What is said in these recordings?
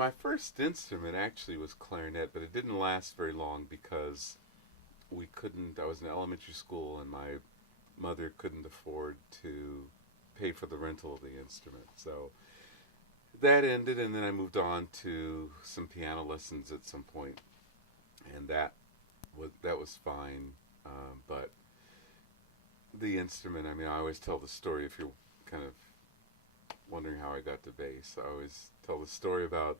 my first instrument actually was clarinet, but it didn't last very long because we couldn't. I was in elementary school, and my mother couldn't afford to pay for the rental of the instrument. So that ended, and then I moved on to some piano lessons at some point, and that was fine. But the instrument, I mean, I always tell the story if you're kind of wondering how I got to bass. I always tell the story about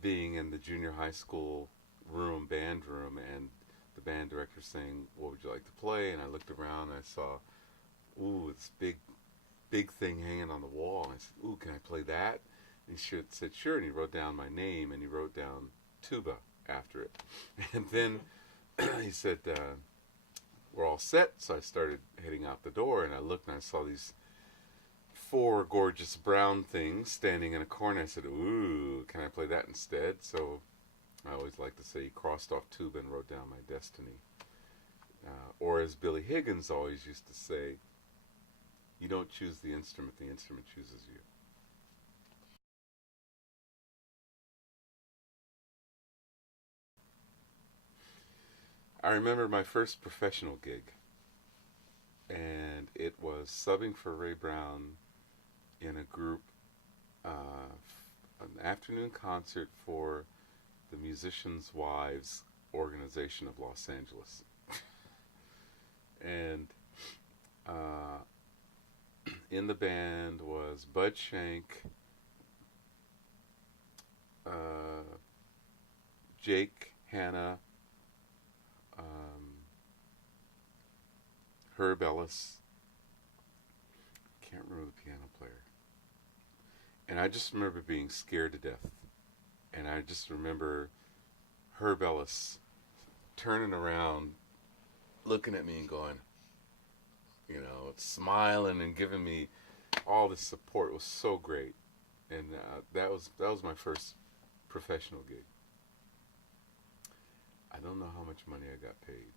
being in the junior high school band room, and the band director saying, "What would you like to play?" And I looked around and I saw, ooh, this big thing hanging on the wall. And I said, "Ooh, can I play that?" And he said, "Sure." And he wrote down my name, and he wrote down tuba after it. And then he said, "We're all set." So I started heading out the door, and I looked and I saw these 4 gorgeous brown things standing in a corner. I said, "Ooh, can I play that instead?" So I always like to say he crossed off tuba and wrote down my destiny. Or as Billy Higgins always used to say, you don't choose the instrument chooses you. I remember my first professional gig, and it was subbing for Ray Brown in a group, an afternoon concert for the Musicians' Wives Organization of Los Angeles. And in the band was Bud Shank, Jake Hanna, Herb Ellis. Can't remember the piano player. And I just remember being scared to death. And I just remember Herb Ellis turning around, looking at me and going, smiling and giving me all this support. It was so great. And that was my first professional gig. I don't know how much money I got paid.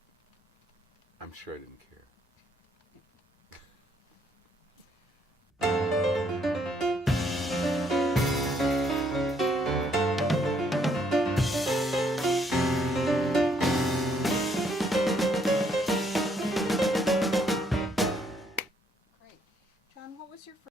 I'm sure I didn't care. Great. John, what was your